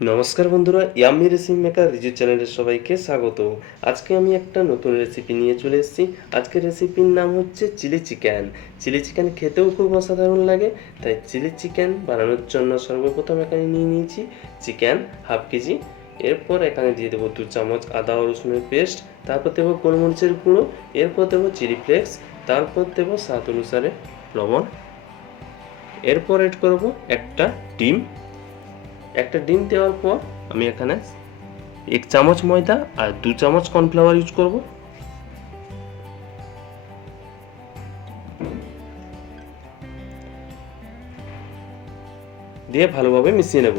নমস্কার বন্ধুরা, yummy recipe maker Riju চ্যানেলের সবাইকে স্বাগত। আজকে আমি একটা নতুন রেসিপি নিয়ে চলে এসেছি। আজকের রেসিপির নাম হচ্ছে চিলি চিকেন। চিলি চিকেন খেতেও খুব অসাধারণ লাগে, তাই চিলি চিকেন বানানোর জন্য সর্বপ্রথম এখানে নিয়ে নিয়েছি চিকেন হাফ কেজি। এরপর এখানে দিয়ে দেবো 2 চামচ আদা ও রসুনের পেস্ট, তারপর দেবো গোলমরিচের গুঁড়ো, এরপর দেবো চিলি ফ্লেক্স, তারপর দেবো স্বাদ অনুসারে লবণ। এরপর এড করব একটা ডিম দেওয়ার পর আমি এখানে 1 চামচ ময়দা আর 2 চামচ কর্নফ্লাওয়ার ইউজ করব। দিয়ে ভালোভাবে মিশিয়ে নেব।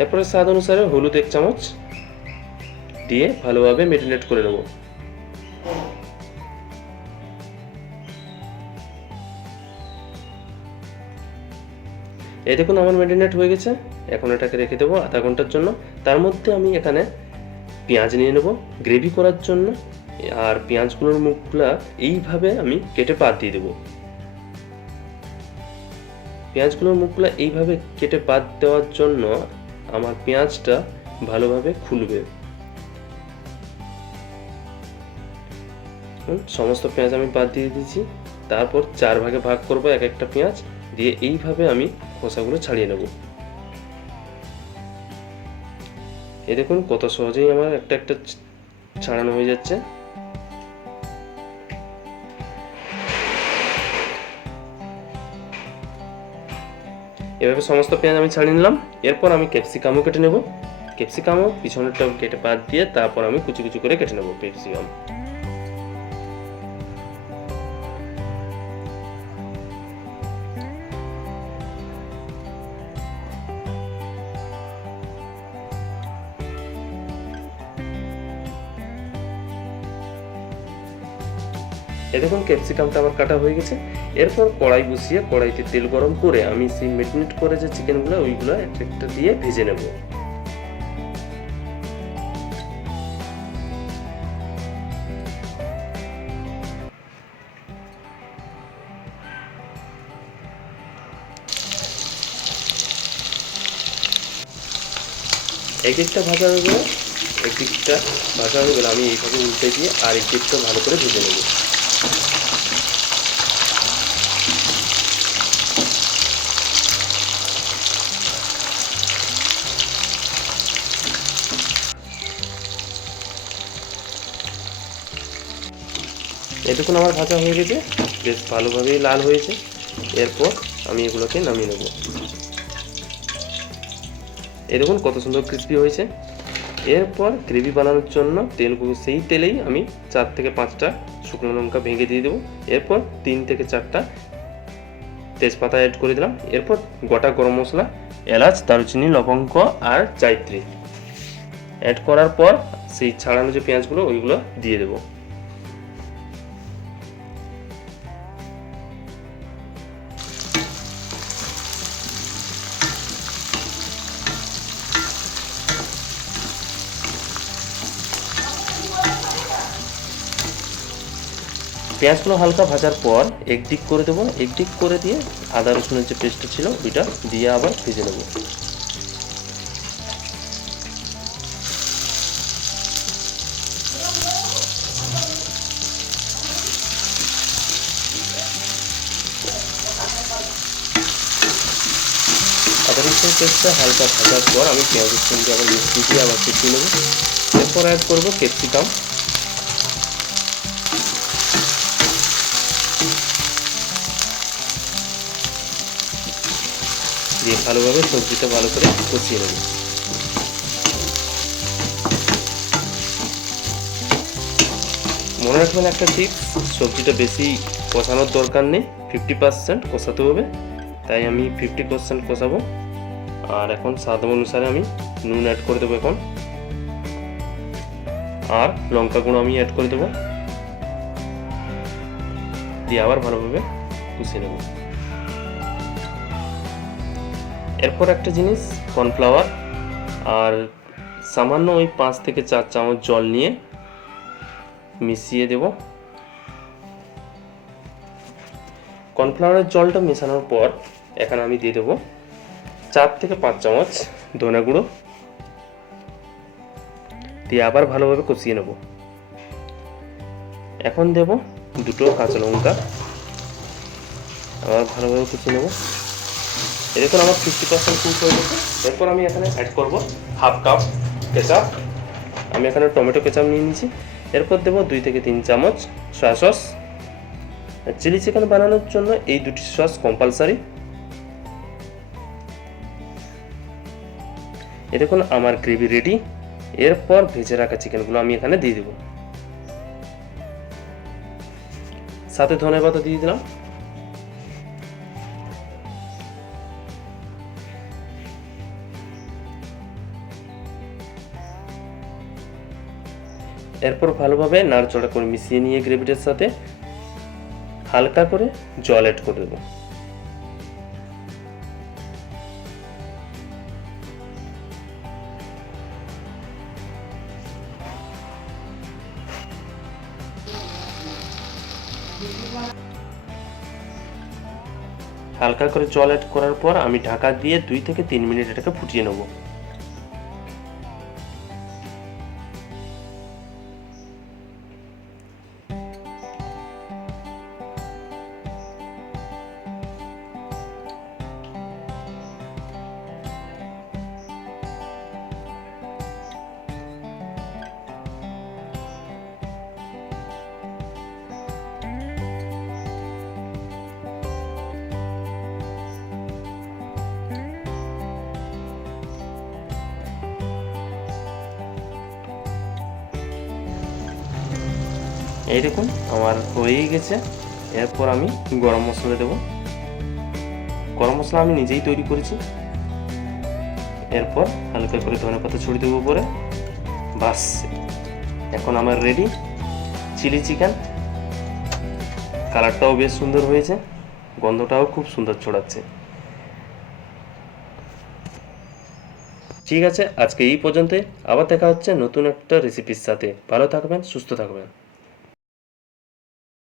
এরপরে স্বাদ অনুসারে হলুদ 1 চামচ দিয়ে ভালোভাবে ম্যারিনেট করে নেব। এই দেখুন আমার ম্যারিনেট হয়ে গেছে। এখন এটাকে রেখে দেবো আধা ঘন্টার জন্য। তার মধ্যে আমি এখানে পেঁয়াজ নিয়ে নেব গ্রেভি করার জন্য, আর পেঁয়াজগুলোর মুখগুলা এইভাবে আমি কেটে বাদ দিয়ে দেবো। পেঁয়াজগুলোর মুখগুলা এইভাবে কেটে বাদ দেওয়ার জন্য আমার পেঁয়াজটা ভালোভাবে খুলবে। সমস্ত পেঁয়াজ আমি বাদ দিয়ে দিয়েছি। তারপর 4 ভাগে ভাগ করব এক একটা পেঁয়াজ দিয়ে, এইভাবে আমি খোসাগুলো ছাড়িয়ে নেব। এই দেখুন কত সহজেই আমার একটা একটা ছাড়ানো হয়ে যাচ্ছে। এভাবে সমস্ত পেঁয়াজ আমি ছাড়িয়ে নিলাম। এরপর আমি ক্যাপসিকামও কেটে নেব। ক্যাপসিকামও পিছনেরটা কেটে বাদ দিয়ে তারপর আমি কুচি কুচি করে কেটে নেব ক্যাপসিকাম। এই দেখুন ক্যাপসিকামটা আমার কাটা হয়ে গেছে। এরপর কড়াই বসিয়ে কড়াইতে তেল গরম করে আমি সেই ম্যারিনেট করে যে চিকেনগুলো ওইগুলো একটা দিয়ে ভেজে নেব। এক দিকটা ভাজা হয়ে গেলে আমি এইভাবে উল্টে দিয়ে আর এক দিকটা ভালো করে ভেজে নেব। এই দেখুন আমার ভাজা হয়ে গেছে, বেশ ভালোভাবেই লাল হয়েছে। এরপর আমি এগুলোকে নামিয়ে নেব। এই দেখুন কত সুন্দর ক্রিস্পি হয়েছে। এরপর গ্রেভি বানানোর জন্য সেই তেলেই আমি 4 থেকে 5টা শুকনো লঙ্কা ভেঙে দিয়ে দেবো। এরপর 3 থেকে 4টা তেজপাতা অ্যাড করে দিলাম। এরপর গোটা গরম মশলা, এলাচ, দারুচিনি, লবঙ্গ আর জায়ত্রী অ্যাড করার পর সেই ছাড়ানো যে পেঁয়াজগুলো ওইগুলো দিয়ে দেবো। পেঁয়াজগুলো হালকা ভাজার পর একদিক করে দেবো, একদিক করে দিয়ে আদা রসুনের যে পেস্টটা ছিল ওইটা দিয়ে আবার ভেজে নেব। আদা রসুনের পেস্টটা হালকা ভাজার পর আমি পেঁয়াজের সঙ্গে আবার মিষ্টি দিয়ে আবার কষিয়ে নেব। এরপর অ্যাড করবো ক্যাপসিকাম। দিয়ে ভালোভাবে সবজিটা ভালো করে কষিয়ে নেব। মনে রাখবেন একটা টিপস, সবজিটা বেশি কষানোর দরকার নেই, 50% কষাতে হবে, তাই আমি 50% কষাবো। আর এখন স্বাদ অনুসারে আমি নুন অ্যাড করে দেবো এখন, আর লঙ্কা গুঁড়ো আমি অ্যাড করে দেবো, দিয়ে আবার ভালোভাবে কষিয়ে নেব। এরপর একটা জিনিস, কর্নফ্লাওয়ার আর সামান্য ওই 5 থেকে 4 চামচ জল নিয়ে মিশিয়ে দেব। কর্নফ্লাওয়ারের জলটা মেশানোর পর এখানে আমি দিয়ে দেবো 4 থেকে 5 চামচ ধনে গুঁড়ো, দিয়ে আবার ভালোভাবে কষিয়ে নেব। এখন দেব 2টো কাঁচা লঙ্কা, আবার ভালোভাবে কষিয়ে নেব। এরপর আমার 50% কুক হয়ে গেছে। এরপর আমি এখানে অ্যাড করব হাফ কাপ কেচাপ। আমি এখানে টমেটো কেচাপ নিয়ে নিয়েছি। এরপর দেবো 2 থেকে 3 চামচ সয়া সস। চিলি চিকেন বানানোর জন্য এই 2টি সস কম্পালসারি। দেখুন আমার গ্রেভি রেডি। এরপর ভেজে রাখা চিকেনগুলো আমি এখানে দিয়ে দেব, সাথে ধনেপাতা দিয়ে দিলাম। এরপর ভালোভাবে নাড়াচাড়া করে মিশিয়ে নিয়ে গ্রেভিটার সাথে হালকা করে জল অ্যাড করে দেবো। হালকা করে জল অ্যাড করার পর আমি ঢাকা দিয়ে 2 থেকে 3 মিনিট এটাকে ফুটিয়ে নেব। এই দেখুন আমার হয়েই গেছে। এরপর আমি গরম মশলা দেব। গরম মশলা আমি নিজেই তৈরি করেছি। এরপর হালকা করে ধনেপাতা ছড়িয়ে দেবো উপরে। বাস, এখন আমার রেডি চিলি চিকেন। কালারটাও বেশ সুন্দর হয়েছে, গন্ধটাও খুব সুন্দর ছড়াচ্ছে। ঠিক আছে, আজকে এই পর্যন্তই। আবার দেখা হচ্ছে নতুন একটা রেসিপির সাথে। ভালো থাকবেন, সুস্থ থাকবেন।